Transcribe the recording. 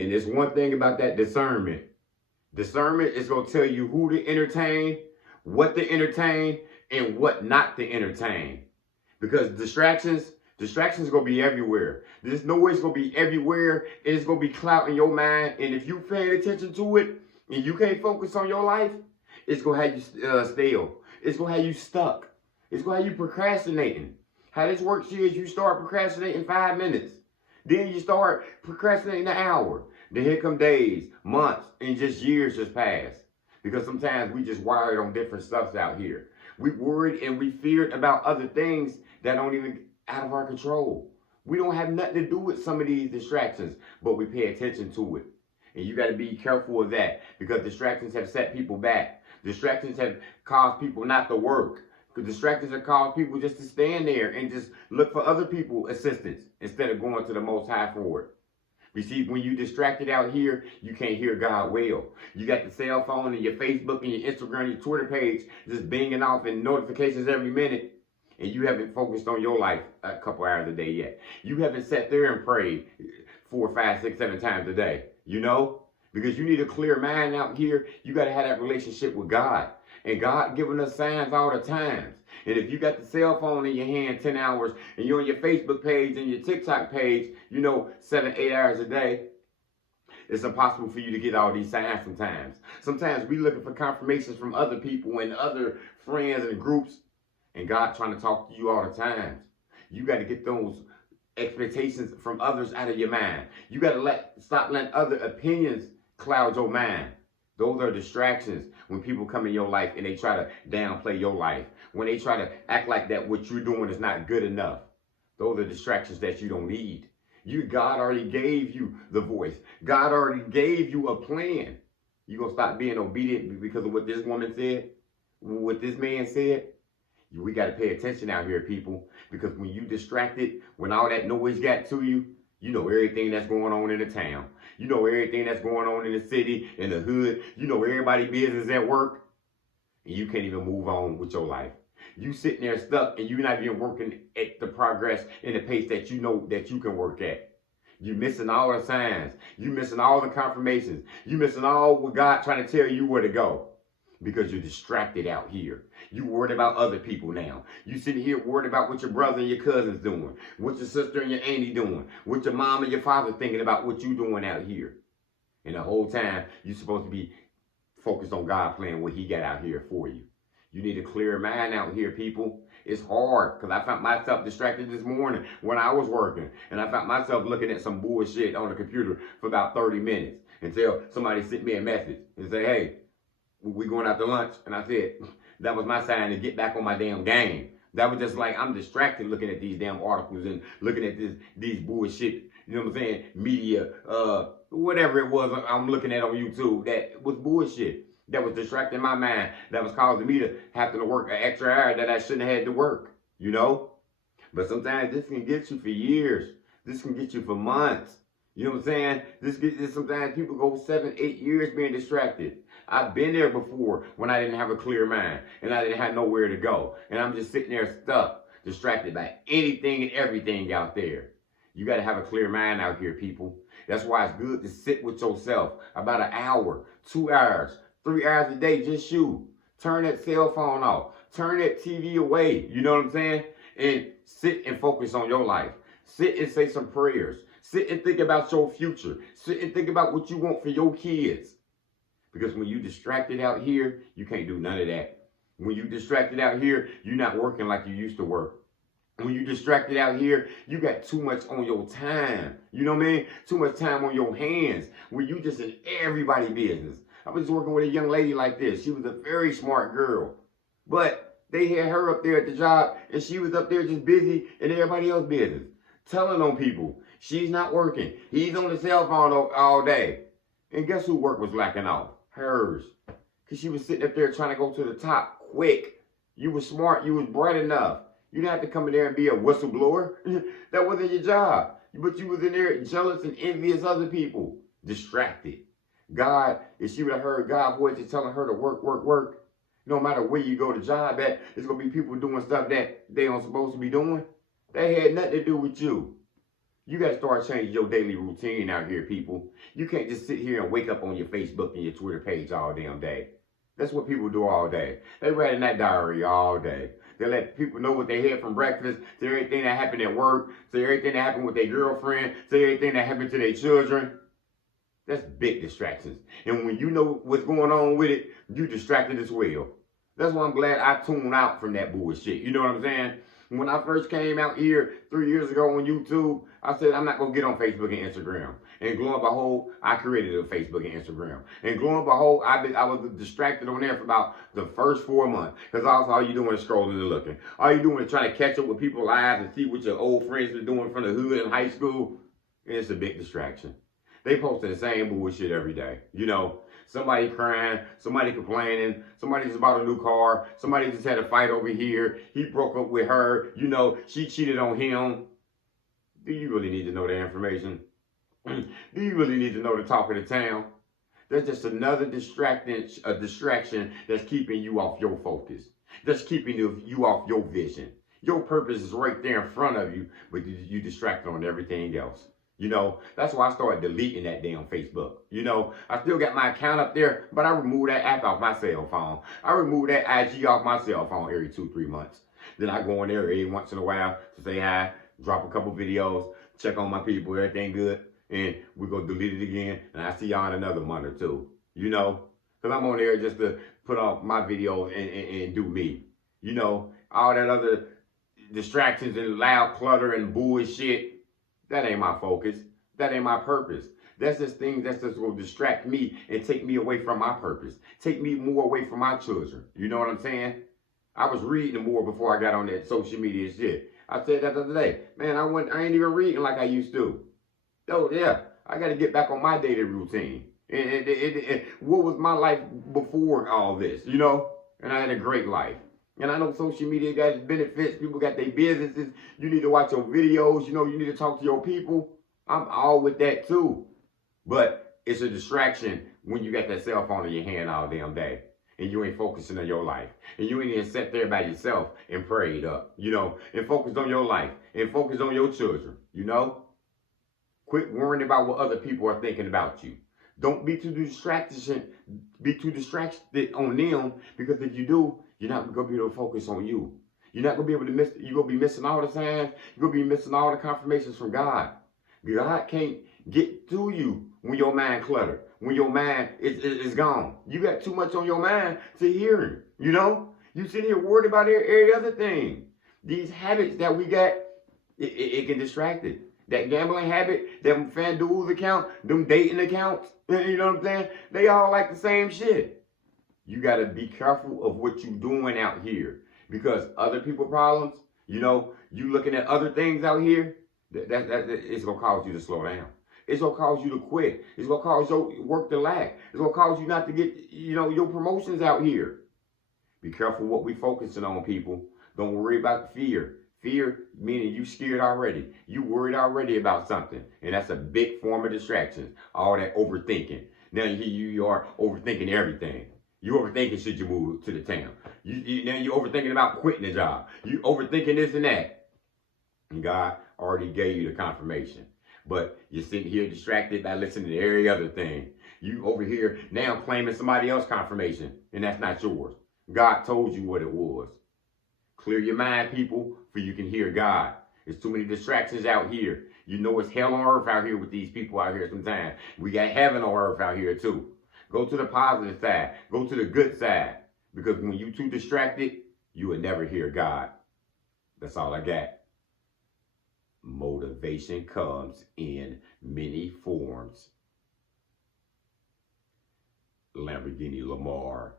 And there's one thing about that discernment. Discernment is going to tell you who to entertain, what to entertain, and what not to entertain. Because distractions are going to be everywhere. There's no way it's going to be everywhere, and it's going to be clouding your mind. And if you paying attention to it, and you can't focus on your life, it's going to have you stale. It's going to have you stuck. It's going to have you procrastinating. How this works here is you start procrastinating 5 minutes. Then you start procrastinating an hour. Then here come days, months, and just years just pass. Because sometimes we just wired on different stuffs out here. We worried and we feared about other things that don't even out of our control. We don't have nothing to do with some of these distractions, but we pay attention to it. And you got to be careful of that because distractions have set people back. Distractions have caused people not to work. Distractions have caused people just to stand there and just look for other people assistance instead of going to the Most High for it. You see, when you distracted out here, you can't hear God well. You got the cell phone and your Facebook and your Instagram and your Twitter page just binging off and notifications every minute. And you haven't focused on your life a couple hours a day yet. You haven't sat there and prayed 4, 5, 6, 7 times a day. You know? Because you need a clear mind out here. You got to have that relationship with God. And God giving us signs all the time. And if you got the cell phone in your hand 10 hours and you're on your Facebook page and your TikTok page, 7, 8 hours a day, it's impossible for you to get all these signs sometimes. Sometimes we looking for confirmations from other people and other friends and groups. And God trying to talk to you all the time. You got to get those expectations from others out of your mind. You got to stop letting other opinions cloud your mind. Those are distractions when people come in your life and they try to downplay your life. When they try to act like that what you're doing is not good enough. Those are distractions that you don't need. God already gave you the voice. God already gave you a plan. You going to stop being obedient because of what this woman said? What this man said? We got to pay attention out here, people, because when you distracted, when all that noise got to you, you know everything that's going on in the town. You know everything that's going on in the city, in the hood. You know everybody's business at work. And you can't even move on with your life. You sitting there stuck and you're not even working at the progress and the pace that you know that you can work at. You're missing all the signs. You're missing all the confirmations. You're missing all what God trying to tell you where to go. Because you're distracted out here. You worried about other people now. You sitting here worried about what your brother and your cousin's doing. What your sister and your auntie doing. What your mom and your father thinking about what you doing out here. And the whole time, you're supposed to be focused on God playing what he got out here for you. You need a clear mind out here, people. It's hard because I found myself distracted this morning when I was working. And I found myself looking at some bullshit on the computer for about 30 minutes until somebody sent me a message and say, hey, we going out to lunch. And I said, that was my sign to get back on my damn game. That was just like, I'm distracted looking at these damn articles and looking at these bullshit, you know what I'm saying, media, whatever it was I'm looking at on YouTube that was bullshit. That was distracting my mind. That was causing me to have to work an extra hour that I shouldn't have had to work, But sometimes this can get you for years. This can get you for months. You know what I'm saying? Sometimes people go 7, 8 years being distracted. I've been there before when I didn't have a clear mind and I didn't have nowhere to go. And I'm just sitting there stuck, distracted by anything and everything out there. You got to have a clear mind out here, people. That's why it's good to sit with yourself about an hour, 2 hours, 3 hours a day. Just you. Turn that cell phone off. Turn that TV away. You know what I'm saying? And sit and focus on your life. Sit and say some prayers. Sit and think about your future. Sit and think about what you want for your kids. Because when you distracted out here, you can't do none of that. When you distracted out here, you're not working like you used to work. When you distracted out here, you got too much on your time. You know what I mean? Too much time on your hands. When you just in everybody's business. I was working with a young lady like this. She was a very smart girl. But they had her up there at the job, and she was up there just busy in everybody else's business. Telling on people. She's not working. He's on the cell phone all day. And guess who work was lacking off? Hers. Because she was sitting up there trying to go to the top quick. You were smart. You was bright enough. You didn't have to come in there and be a whistleblower. That wasn't your job. But you was in there jealous and envious other people. Distracted. God, if she would have heard God's voice just telling her to work, work, work, no matter where you go to job at, there's going to be people doing stuff that they aren't supposed to be doing. They had nothing to do with you. You got to start changing your daily routine out here, people. You can't just sit here and wake up on your Facebook and your Twitter page all damn day. That's what people do all day. They write in that diary all day. They let people know what they had from breakfast, to everything that happened at work, to everything that happened with their girlfriend, to everything that happened to their children. That's big distractions. And when you know what's going on with it, you distracted as well. That's why I'm glad I tuned out from that bullshit. You know what I'm saying? When I first came out here 3 years ago on YouTube, I said, I'm not going to get on Facebook and Instagram. And lo and behold, I created a Facebook and Instagram. And lo and behold, I was distracted on there for about the first 4 months. Because all you doing is scrolling and looking. All you doing is trying to catch up with people's lives and see what your old friends are doing from the hood in high school. And it's a big distraction. They posting the same bullshit every day. You know, somebody crying, somebody complaining, somebody just bought a new car, somebody just had a fight over here, he broke up with her, you know, she cheated on him. Do you really need to know that information? Do you really need to know the talk of the town? That's just another distraction that's keeping you off your focus. That's keeping you off your vision. Your purpose is right there in front of you, but you distracted on everything else. You know, that's why I started deleting that damn Facebook. You know, I still got my account up there, but I removed that app off my cell phone. I removed that IG off my cell phone every 2-3 months. Then I go in there every once in a while to say hi, drop a couple videos, check on my people, everything good, and we go delete it again, and I see y'all in another month or two. You know, because I'm on there just to put off my videos and do me. You know, all that other distractions and loud clutter and bullshit. That ain't my focus. That ain't my purpose. That's just things that's just going to distract me and take me away from my purpose. Take me more away from my children. You know what I'm saying? I was reading more before I got on that social media shit. I said that the other day. Man, I ain't even reading like I used to. Oh, yeah. I got to get back on my daily routine. And what was my life before all this, you know? And I had a great life. And I know social media got its benefits. People got their businesses. You need to watch your videos. You know, you need to talk to your people. I'm all with that too. But it's a distraction when you got that cell phone in your hand all damn day. And you ain't focusing on your life. And you ain't even sat there by yourself and prayed up. You know, and focused on your life. And focused on your children. You know? Quit worrying about what other people are thinking about you. Don't be too distracted on them, because if you do, you're not going to be able to focus on you. You're not going to be able to miss, you're going to be missing all the signs. You're going to be missing all the confirmations from God. God can't get to you when your mind cluttered, when your mind is gone. You got too much on your mind to hear him, you know? You sit here worried about every other thing. These habits that we got, it can distract it. That gambling habit, them FanDuel's account, them dating accounts, you know what I'm saying? They all like the same shit. You got to be careful of what you're doing out here, because other people's problems, you know, you looking at other things out here, it's going to cause you to slow down. It's going to cause you to quit. It's going to cause your work to lack. It's going to cause you not to get, you know, your promotions out here. Be careful what we focusing on, people. Don't worry about fear. Fear meaning you scared already. You worried already about something. And that's a big form of distraction. All that overthinking. Now you are overthinking everything. You overthinking should you move to the town. Now you're overthinking about quitting the job. You overthinking this and that. And God already gave you the confirmation. But you're sitting here distracted by listening to every other thing. You over here now claiming somebody else's confirmation. And that's not yours. God told you what it was. Clear your mind, people, for you can hear God. There's too many distractions out here. You know it's hell on earth out here with these people out here sometimes. We got heaven on earth out here too. Go to the positive side. Go to the good side. Because when you too distracted, you will never hear God. That's all I got. Motivation comes in many forms. Lamborghini Lamar.